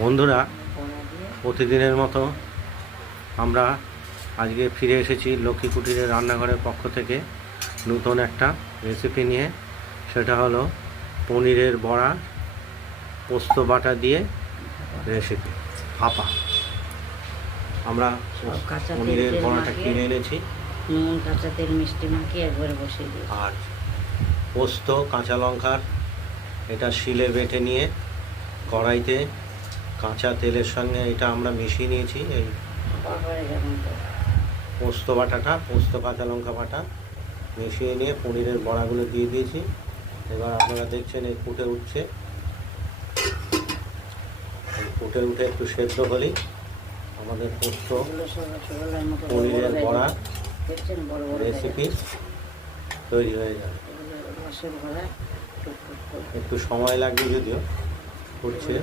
বন্ধুরা, প্রতিদিনের মতো আমরা আজকে ফিরে এসেছি লক্ষ্মী কুটিরের রান্নাঘরের পক্ষ থেকে নতুন একটা রেসিপি নিয়ে। সেটা হলো পনিরের বড়া পোস্ত বাটা দিয়ে রেসিপি ভাপা। আমরা পনিরের বড়াটা কিনে এনেছি, নুন কাঁচা তেল মিষ্টি মাখিয়ে একবারে বসিয়ে দিই। আর পোস্ত কাঁচা লঙ্কার এটা শিলে বেটে নিয়ে কড়াইতে কাঁচা তেলের সঙ্গে এটা আমরা মিশিয়ে নিয়েছি। এই পোস্ত বাটাটা, পোস্ত কাঁচা লঙ্কা বাটা মিশিয়ে নিয়ে পনিরের বড়াগুলো দিয়ে দিয়েছি। এবার আপনারা দেখছেন এই ফুটে উঠছে, ফুটে উঠে একটু সেদ্ধ হলেই আমাদের পোস্ত পনিরের বড়া রেসিপি তৈরি হয়ে যাবে। একটু সময় লাগবে যদিও, ফুটছে,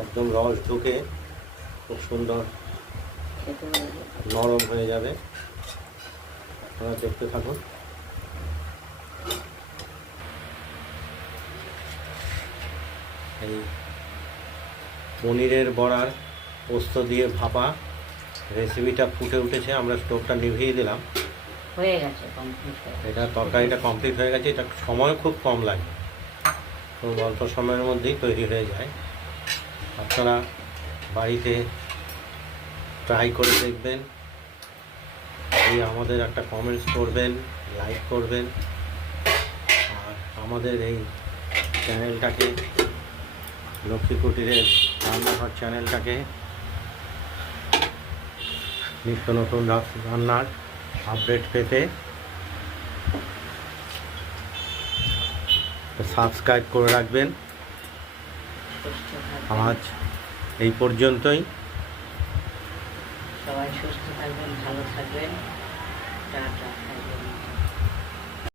একদম রস ঢুকে খুব সুন্দর নরম হয়ে যাবে। আপনারা দেখতে থাকুন। এই পনিরের বড়ার পোস্ত দিয়ে ভাপা রেসিপিটা ফুটে উঠেছে। আমরা স্টোভটা নিভিয়ে দিলাম, হয়ে গেছে কমপ্লিট। এটা তরকারিটা কমপ্লিট হয়ে গেছে। এটা সময় খুব কম লাগে, খুব অল্প সময়ের মধ্যেই তৈরি হয়ে যায়। আপনারা বাড়িতে ট্রাই করে দেখবেন, এই আমাদের একটা কমেন্টস করবেন, লাইক করবেন, আর আমাদের এই চ্যানেলটাকে, লক্ষ্মী কুটিরের রান্নাঘর চ্যানেলটাকে নিত্য নতুন রান্নার আপডেট পেতে সাবস্ক্রাইব করে রাখবেন। আজ এই পর্যন্তই। সবাই সুস্থ থাকবেন, ভালো থাকবেন, টাটা।